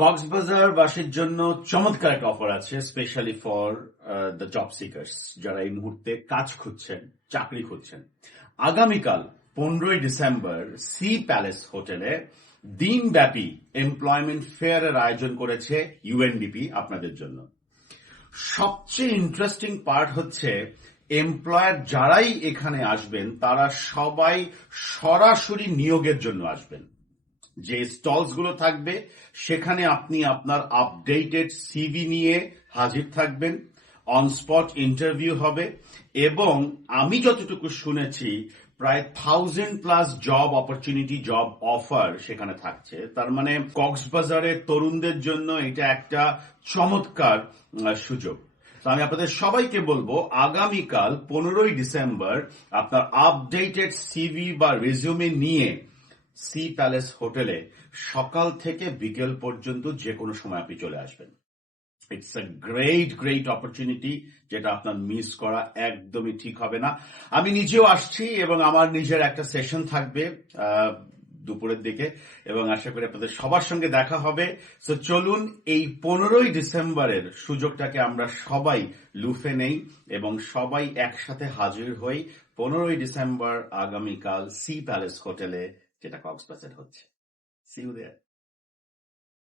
কক্সবাজার বাসীর জন্য চমৎকার একটা অফার আছে specially for the job seekers যারা এই মুহূর্তে কাজ খুঁজছেন, চাকরি খুঁজছেন। আগামীকাল, পনেরোই ডিসেম্বর, সি প্যালেস হোটেলে দিনব্যাপী এমপ্লয়মেন্ট ফেয়ারের আয়োজন করেছে ইউএনডিপি আপনাদের জন্য। সবচেয়ে ইন্টারেস্টিং পার্ট হচ্ছে এমপ্লয়ার যারাই এখানে আসবেন, তারা সবাই সরাসরি নিয়োগের জন্য আসবেন। যে স্টলসগুলো থাকবে, সেখানে আপনি আপনার আপডেটেড সিভি নিয়ে হাজির থাকবেন অন স্পট ইন্টারভিউ হবে, এবং আমি যতটুকু শুনেছি, প্রায় thousand plus job opportunity job offer সেখানে থাকছে। তার মানে কক্সবাজারের তরুণদের জন্য এটা একটা চমৎকার সুযোগ। আমি আপনাদের সবাইকে বলব, আগামীকাল পনেরোই ডিসেম্বর আপনার আপডেটেড সিভি বা রেজিউমে নিয়ে সি প্যালেস হোটেলে সকাল থেকে বিকেল পর্যন্ত যে কোনো সময় আপনি চলে আসবেন। It's a great great opportunity যেটা আপনার মিস করা একদমই ঠিক হবে না। আমি নিজেও আসছি এবং আমার নিজের একটা সেশন থাকবে দুপুরের দিকে এবং আশা করি আপনাদের সবার সঙ্গে দেখা হবে। তো চলুন এই পনেরোই ডিসেম্বরের সুযোগটাকে আমরা সবাই লুফে নেই এবং সবাই একসাথে হাজির হই পনেরোই ডিসেম্বর আগামীকাল সি প্যালেস হোটেলে। যেটা কক্সবাজার হচ্ছে। সি দেয়ার